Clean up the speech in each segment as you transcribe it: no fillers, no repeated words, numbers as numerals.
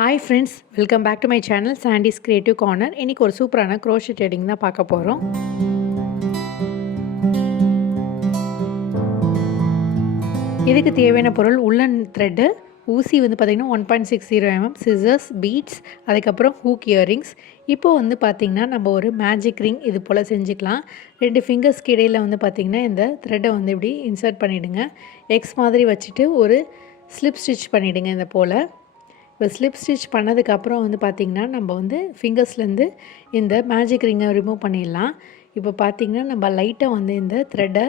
Hi friends, welcome back to my channel Sandy's Creative Corner. இன்னைக்கு ஒரு சூப்பரான crochet threading தான் பார்க்க போறோம். இதுக்கு தேவையான பொருள் woolen thread, ஊசி வந்து பாத்தீங்கன்னா 1.60 mm, scissors, beads, அதுக்கு அப்புறம் hook earrings. இப்போ வந்து பாத்தீங்கன்னா நம்ம ஒரு magic ring இது போல செஞ்சுக்கலாம். ரெண்டு fingers க்கு இடையில வந்து பாத்தீங்கன்னா இந்த thread வந்து இப்படி insert பண்ணிடுங்க. X மாதிரி வச்சிட்டு ஒரு slip stitch பண்ணிடுங்க இந்த போல. இப்போ ஸ்லிப் ஸ்டிச் பண்ணதுக்கப்புறம் வந்து பார்த்திங்கன்னா நம்ம வந்து ஃபிங்கர்ஸ்லேருந்து இந்த மேஜிக் ரிங்கை ரிமூவ் பண்ணிடலாம். இப்போ பார்த்திங்கன்னா நம்ம லைட்டாக வந்து இந்த த்ரெட்டை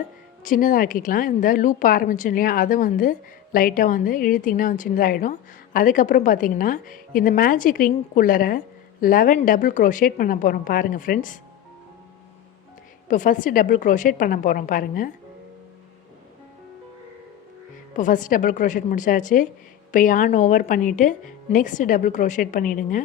சின்னதாக்கிக்கலாம். இந்த லூப் ஆரம்பிச்சோம் இல்லையா, அதை வந்து லைட்டாக வந்து இழுத்திங்கன்னா சின்னதாகிடும். அதுக்கப்புறம் பார்த்திங்கன்னா இந்த மேஜிக் ரிங்குள்ளர 11 டபுள் க்ரோஷேட் பண்ண போகிறோம் பாருங்கள் ஃப்ரெண்ட்ஸ். இப்போ ஃபஸ்ட்டு டபுள் க்ரோஷேட் பண்ண போகிறோம் பாருங்கள். இப்போ ஃபஸ்ட் டபுள் க்ரோஷேட் முடிச்சாச்சு. இப்போ yarn ஓவர் பண்ணிவிட்டு நெக்ஸ்ட் டபுள் க்ரோஷேட் பண்ணிவிடுங்க.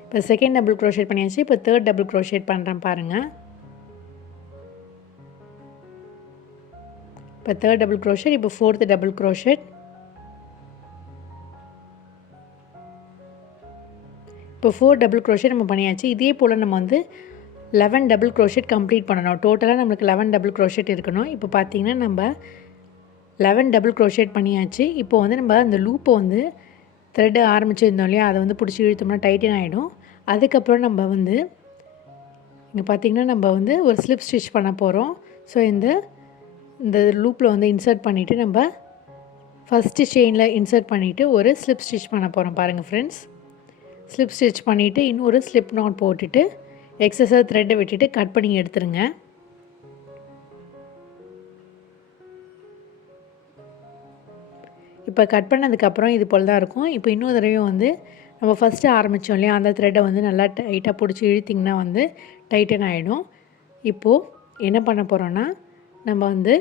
இப்போ செகண்ட் டபுள் க்ரோஷேட் பண்ணியாச்சு. இப்போ தேர்ட் டபுள் க்ரோஷேட் பண்ணுறேன் பாருங்கள். இப்போ தேர்ட் டபுள் க்ரோஷேட், இப்போ ஃபோர்த் டபுள் க்ரோஷேட். இப்போ 4 டபுள் க்ரோஷேட் நம்ம பண்ணியாச்சு. இதே போல் நம்ம வந்து 11 டபுள் க்ரோஷேட் கம்ப்ளீட் பண்ணணும். டோட்டலாக நம்மளுக்கு 11 டபுள் க்ரோஷேட் இருக்கணும். இப்போ பார்த்தீங்கன்னா நம்ம 11 டபுள் க்ரோஷேட் பண்ணியாச்சு. இப்போ வந்து நம்ம அந்த லூப்பை வந்து த்ரெட்டு ஆரம்பிச்சிருந்தோம் இல்லையா, அதை வந்து பிடிச்சி இழுத்தோம்னா டைட்டன் ஆகிடும். அதுக்கப்புறம் நம்ம வந்து இங்கே பார்த்திங்கன்னா நம்ம வந்து ஒரு ஸ்லிப் ஸ்டிச் பண்ண போகிறோம். ஸோ இந்த லூப்பில் வந்து இன்சர்ட் பண்ணிவிட்டு நம்ம ஃபஸ்ட்டு செயினில் இன்சர்ட் பண்ணிவிட்டு ஒரு ஸ்லிப் ஸ்டிச் பண்ண போகிறோம் பாருங்கள் ஃப்ரெண்ட்ஸ். ஸ்லிப் ஸ்டிச் பண்ணிவிட்டு இன்னொரு ஸ்லிப் நாட் போட்டுட்டு எக்ஸஸாக த்ரெட்டை விட்டுட்டு கட் பண்ணி எடுத்துருங்க. இப்போ கட் பண்ணதுக்கப்புறம் இது போல் தான் இருக்கும். இப்போ இன்னொரு தடவையும் வந்து நம்ம ஃபஸ்ட்டு ஆரம்பித்தோம் இல்லையா, அந்த த்ரெட்டை வந்து நல்லா டைட்டாக பிடிச்சி இழுத்திங்கன்னா வந்து டைட்டன் ஆகிடும். இப்போது என்ன பண்ண போகிறோன்னா, நம்ம வந்து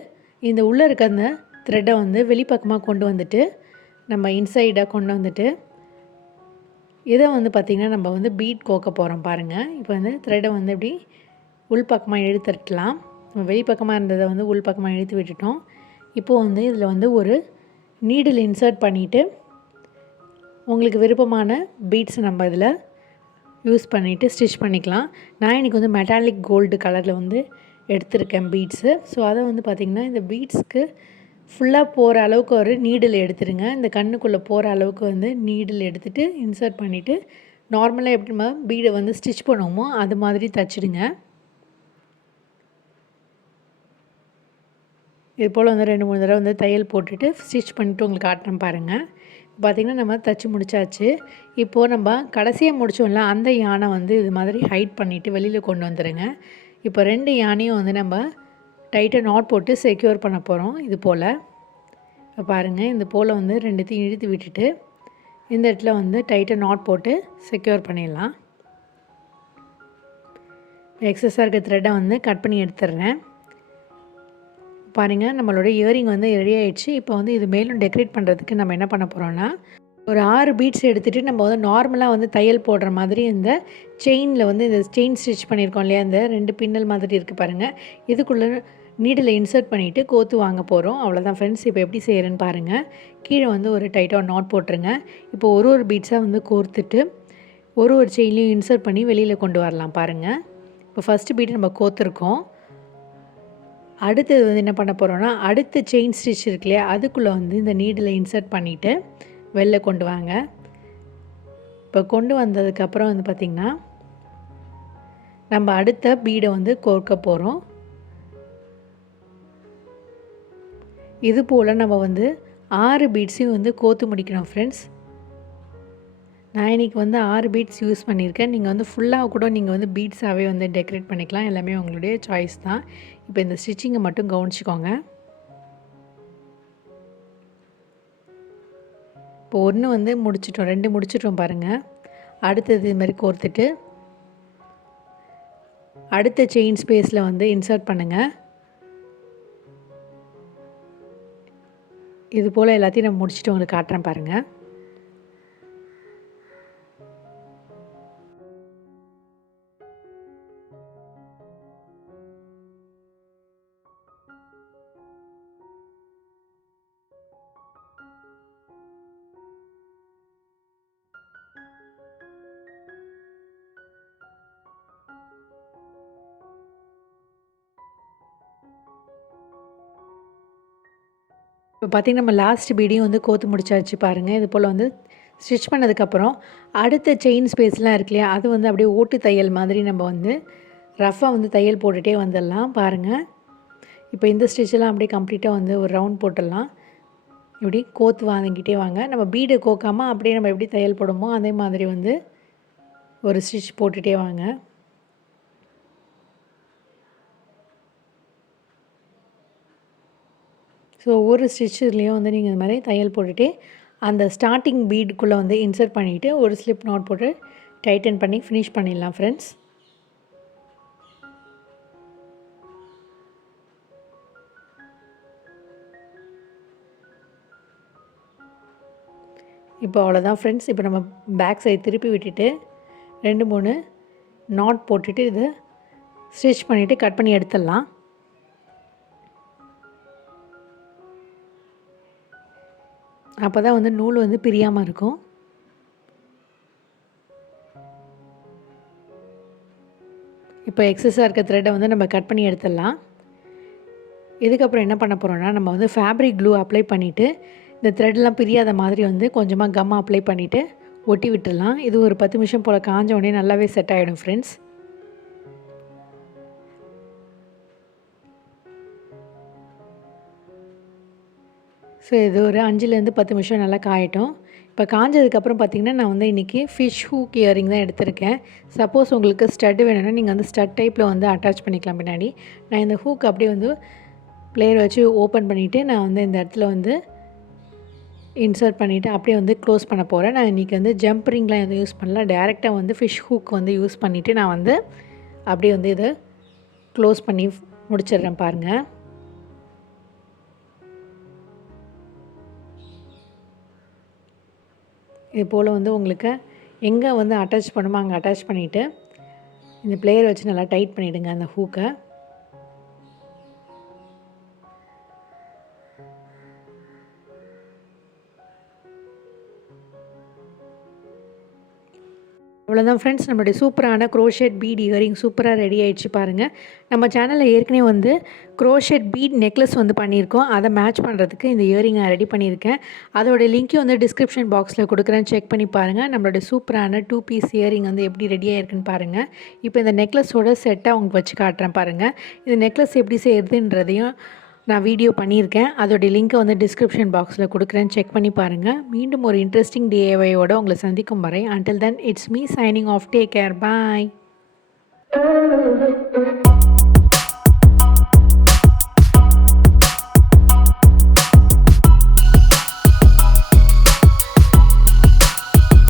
இந்த உள்ளே இருக்க அந்த த்ரெட்டை வந்து வெளிப்பக்கமாக கொண்டு வந்துட்டு நம்ம இன்சைடாக கொண்டு வந்துட்டு இதை வந்து பார்த்திங்கன்னா நம்ம வந்து பீட் கோக்க போகிறோம் பாருங்கள். இப்போ வந்து த்ரெட்டை வந்து இப்படி உள்பக்கமாக இழுத்துட்டலாம். நம்ம வெளிப்பக்கமாக இருந்ததை வந்து உள்பக்கமாக இழுத்து விட்டுட்டோம். இப்போது வந்து இதில் வந்து ஒரு நீடில் இன்சர்ட் பண்ணிவிட்டு உங்களுக்கு விருப்பமான பீட்ஸ் நம்ம இதில் யூஸ் பண்ணிவிட்டு ஸ்டிச் பண்ணிக்கலாம். நான் இன்றைக்கி வந்து மெட்டாலிக் கோல்டு கலரில் வந்து எடுத்திருக்கேன் பீட்ஸு. ஸோ அதை வந்து பார்த்திங்கன்னா இந்த பீட்ஸ்க்கு ஃபுல்லாக போகிற அளவுக்கு ஒரு நீடில் எடுத்துருங்க. இந்த கண்ணுக்குள்ளே போகிற அளவுக்கு வந்து நீடில் எடுத்துகிட்டு இன்சர்ட் பண்ணிவிட்டு நார்மலாக எப்படி நம்ம பீடை வந்து ஸ்டிச் பண்ணுவோமோ அது மாதிரி தைச்சிடுங்க. இது போல் வந்து 2-3 தடவை வந்து தையல் போட்டுட்டு ஸ்டிச் பண்ணிவிட்டு உங்களுக்கு காட்டுறேன் பாருங்கள். பார்த்திங்கன்னா நம்ம தைச்சி முடிச்சாச்சு. இப்போது நம்ம கடைசியாக முடித்தோம்ல அந்த யானை வந்து இது மாதிரி ஹைட் பண்ணிவிட்டு வெளியில் கொண்டு வந்துடுங்க. இப்போ 2 யானையும் வந்து நம்ம டைட்டாக நாட் போட்டு செக்யூர் பண்ண போகிறோம். இது போல் இப்போ பாருங்கள், இந்த போல் வந்து 2த்தையும் இழுத்து விட்டுட்டு இந்த இடத்துல வந்து டைட்டாக நாட் போட்டு செக்யூர் பண்ணிடலாம். எக்ஸஸாக இருக்க த்ரெட்டை வந்து கட் பண்ணி எடுத்துடுறேன். பாருங்கள், நம்மளோட இயரிங் வந்து ரெடி ஆகிடுச்சு. இப்போ வந்து இது மேலும் டெக்கரேட் பண்ணுறதுக்கு நம்ம என்ன பண்ண போகிறோன்னா, ஒரு 6 பீட்ஸ் எடுத்துகிட்டு நம்ம வந்து நார்மலாக வந்து தையல் போடுற மாதிரி இந்த செயினில் வந்து இந்த செயின் ஸ்டிச் பண்ணியிருக்கோம் இல்லையா, இந்த 2 பின்னல் மாதிரி இருக்குது பாருங்கள், இதுக்குள்ளே நீடில் இன்சர்ட் பண்ணிவிட்டு கோத்து வாங்க போகிறோம். அவ்வளோதான் ஃப்ரெண்ட்ஸ். இப்போ எப்படி செய்கிறேன்னு பாருங்கள். கீழே வந்து ஒரு டைட்டாக நாட் போட்டுருங்க. இப்போ ஒரு பீட்ஸாக வந்து கோர்த்துட்டு ஒரு செயின்லேயும் இன்சர்ட் பண்ணி வெளியில் கொண்டு வரலாம் பாருங்கள். இப்போ ஃபஸ்ட்டு பீட் நம்ம கோத்துருக்கோம். அடுத்தது வந்து என்ன பண்ண போகிறோன்னா, அடுத்த செயின் ஸ்டிச் இருக்கு இல்லையா, அதுக்குள்ளே வந்து இந்த நீடில் இன்சர்ட் பண்ணிவிட்டு வெளில கொண்டு வாங்க. இப்போ கொண்டு வந்ததுக்கப்புறம் வந்து பார்த்திங்கன்னா நம்ம அடுத்த பீடை வந்து கோர்க்க போகிறோம். இது போல் நம்ம வந்து 6 பீட்ஸையும் வந்து கோத்து முடிக்கணும் ஃப்ரெண்ட்ஸ். நான் இன்றைக்கி வந்து 6 பீட்ஸ் யூஸ் பண்ணியிருக்கேன். நீங்கள் வந்து ஃபுல்லாக கூட நீங்கள் வந்து பீட்ஸாகவே வந்து டெக்கரேட் பண்ணிக்கலாம். எல்லாமே உங்களுடைய சாய்ஸ் தான். இப்போ இந்த ஸ்டிச்சிங்கை மட்டும் கவனிச்சிக்கோங்க. இப்போ 1 வந்து முடிச்சிட்டோம், 2 முடிச்சிட்டோம் பாருங்கள். அடுத்தது இது மாதிரி கோர்த்துட்டு அடுத்த செயின் ஸ்பேஸில் வந்து இன்சர்ட் பண்ணுங்கள். இது போல் எல்லாத்தையும் நான் முடிச்சுட்டு உங்களுக்கு காட்டுறேன் பாருங்கள். இப்போ பார்த்திங்கன்னா நம்ம லாஸ்ட் பீடையும் வந்து கோத்து முடிச்சாச்சு பாருங்கள். இது போல் வந்து ஸ்டிச் பண்ணதுக்கப்புறம் அடுத்த செயின் ஸ்பேஸ்லாம் இருக்கு இல்லையா, அது வந்து அப்படியே ஓட்டு தையல் மாதிரி நம்ம வந்து ரஃப்பாக வந்து தையல் போட்டுகிட்டே வந்துடலாம் பாருங்கள். இப்போ இந்த ஸ்டிச்செல்லாம் அப்படியே கம்ப்ளீட்டாக வந்து ஒரு ரவுண்ட் போட்டுடலாம். இப்படி கோத்து வாங்கிக்கிட்டே வாங்க. நம்ம பீடை கோக்காமல் அப்படியே நம்ம எப்படி தையல் போடுமோ அதே மாதிரி வந்து ஒரு ஸ்டிச் போட்டுகிட்டே வாங்க. ஸோ ஒவ்வொரு ஸ்டிச்சுலேயும் வந்து நீங்கள் இந்த மாதிரி தையல் போட்டுகிட்டே அந்த ஸ்டார்டிங் பீடுக்குள்ளே வந்து இன்சர்ட் பண்ணிவிட்டு ஒரு ஸ்லிப் நாட் போட்டு டைட்டன் பண்ணி ஃபினிஷ் பண்ணிடலாம் ஃப்ரெண்ட்ஸ். இப்போ அவ்வளோதான் ஃப்ரெண்ட்ஸ். இப்போ நம்ம பேக் சைடு திருப்பி விட்டுட்டு 2-3 நாட் போட்டுட்டு இதை ஸ்டிச் பண்ணிவிட்டு கட் பண்ணி எடுத்துடலாம். அப்போ தான் வந்து நூல் வந்து பிரியாமல் இருக்கும். இப்போ எக்ஸஸாக இருக்க த்ரெட்டை வந்து நம்ம கட் பண்ணி எடுத்துடலாம். இதுக்கப்புறம் என்ன பண்ண போகிறோன்னா, நம்ம வந்து ஃபேப்ரிக் க்ளூ அப்ளை பண்ணிவிட்டு இந்த த்ரெட்லாம் பிரியாத மாதிரி வந்து கொஞ்சமாக கம் அப்ளை பண்ணிவிட்டு ஒட்டி விட்டுடலாம். இது ஒரு 10 நிமிஷம் போல் காஞ்ச உடனே நல்லாவே செட் ஆகிடும் ஃப்ரெண்ட்ஸ். ஸோ இது ஒரு 5லேருந்து 10 நிமிஷம் நல்லா காயட்டும். இப்போ காஞ்சதுக்கப்புறம் பார்த்திங்கன்னா, நான் வந்து இன்றைக்கி ஃபிஷ் ஹூக் இயரிங் தான் எடுத்திருக்கேன். சப்போஸ் உங்களுக்கு ஸ்டட் வேணும்னா நீங்கள் வந்து ஸ்டட் டைப்பில் வந்து அட்டாச் பண்ணிக்கலாம் பின்னாடி. நான் இந்த ஹூக் அப்படியே வந்து பிளேயர் வச்சு ஓப்பன் பண்ணிவிட்டு நான் வந்து இந்த இடத்துல வந்து இன்சர்ட் பண்ணிவிட்டு அப்படியே வந்து க்ளோஸ் பண்ண போகிறேன். நான் இன்றைக்கி வந்து ஜம்ப் ரிங்லாம் எதுவும் யூஸ் பண்ணல. டேரெக்டாக வந்து ஃபிஷ் ஹூக் வந்து யூஸ் பண்ணிவிட்டு நான் வந்து அப்படியே வந்து இதை க்ளோஸ் பண்ணி முடிச்சிடுறேன் பாருங்கள். இது போல் வந்து உங்களுக்கு எங்கே வந்து அட்டாச் பண்ணுமோ அங்கே அட்டாச் பண்ணிவிட்டு இந்த பிளேயர் வச்சு நல்லா டைட் பண்ணிவிடுங்க அந்த ஹூக்கை. அவ்வளோதான் ஃப்ரெண்ட்ஸ், நம்மளுடைய சூப்பரான க்ரோஷெட் பீட் இயரிங் சூப்பராக ரெடி ஆகிடுச்சு பாருங்கள். நம்ம சேனலில் ஏற்கனவே வந்து க்ரோஷெட் பீட் நெக்லஸ் வந்து பண்ணியிருக்கோம். அதை மேட்ச் பண்ணுறதுக்கு இந்த இயரிங் நான் ரெடி பண்ணியிருக்கேன். அதோடய லிங்க்கையும் வந்து டிஸ்கிரிப்ஷன் பாக்ஸில் கொடுக்குறேன், செக் பண்ணி பாருங்கள். நம்மளுடைய சூப்பரான 2 பீஸ் இயரிங் வந்து எப்படி ரெடியாக இருக்குன்னு பாருங்கள். இப்போ இந்த நெக்லஸோட செட்டாக உங்களுக்கு வச்சு காட்டுறேன் பாருங்கள். இந்த நெக்லஸ் எப்படி செய்கிறதுன்றதையும் நான் வீடியோ பண்ணியிருக்கேன். அதோடைய லிங்க்கை வந்து டிஸ்கிரிப்ஷன் பாக்ஸில் கொடுக்குறேன், செக் பண்ணி பாருங்கள். மீண்டும் ஒரு இன்ட்ரெஸ்டிங் DIYயோட உங்களை சந்திக்கும் வரை, until then it's me signing off. Take care. Bye.